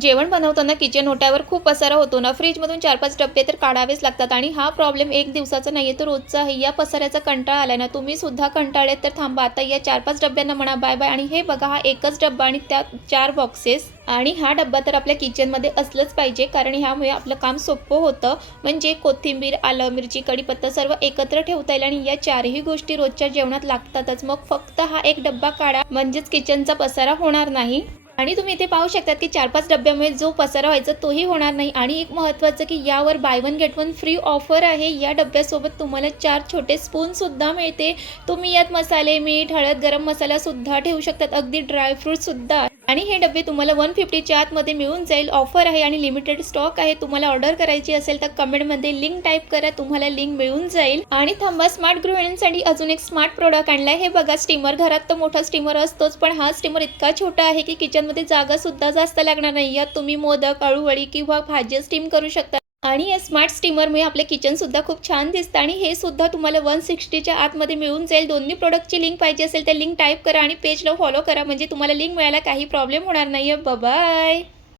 जेवण बनवताना किचन ओट्यावर खूप पसारा होतो ना, फ्रीजमधून 4-5 डब्बे तर काढावेच लागतात आणि हा प्रॉब्लेम एक दिवसाचा नाहीये, तर रोजचा आहे. या पसाऱ्याचा कंटाळा आलाय ना, तुम्ही सुद्धा कंटाळलेत तर थांबा. आता या 4-5 डब्यांना म्हणा बाय-बाय आणि हे बघा हा एकच डब्बा आणि त्यात 4 बॉक्सेस आणि हा डब्बा तर आपल्या किचनमध्ये असलंच पाहिजे, कारण ह्यामुळे आपलं काम सोपं होतं. म्हणजे कोथिंबीर, आलं, मिरची, कढीपत्ता सर्व एकत्र ठेवता येईल आणि या 4ही गोष्टी रोजच्या जेवणात लागतातच. मग फक्त हा एक डब्बा काढा, म्हणजेच किचनचा पसारा होणार नाही. आणि तुम्ही इथे पाहू शकतात की 4-5 डब्यामुळे जो पसारा व्हायचा तोही होणार नाही. आणि एक महत्त्वाचं की यावर by one get one free offer आहे. या डब्यासोबत तुम्हाला 4 छोटे स्पूनसुद्धा मिळते. तुम्ही यात मसाले, मीठ, हळद, गरम मसालासुद्धा ठेवू शकतात, अगदी ड्रायफ्रूटसुद्धा. आणि हे डबे तुम्हाला 150च्या आतमध्ये मिळून जाईल. ऑफर आहे आणि लिमिटेड स्टॉक आहे. तुम्हाला ऑर्डर करायची असेल तर कमेंटमध्ये लिंक टाईप करा, तुम्हाला लिंक मिळून जाईल. आणि थांबा, स्मार्ट गृहिणींसाठी अजून एक स्मार्ट प्रोडक्ट आणलाय. हे बघा स्टीमर. घरात तर मोठा स्टीमर असतोच, पण हा स्टीमर इतका छोटा आहे की किचनमध्ये जागासुद्धा जास्त लागणार नाही. यात तुम्ही मोदक, अळूवडी किंवा भाज्या स्टीम करू शकता. आणि या स्मार्ट स्टीमरमुळे आपले किचनसुद्धा खूप छान दिसतं आणि हे सुद्धा तुम्हाला 160च्या आतमध्ये मिळून जाईल. दोन्ही प्रोडक्टची लिंक पाहिजे असेल तर लिंक टाईप करा आणि पेजला फॉलो करा, म्हणजे तुम्हाला लिंक मिळायला काही प्रॉब्लेम होणार नाही आहे. बाय.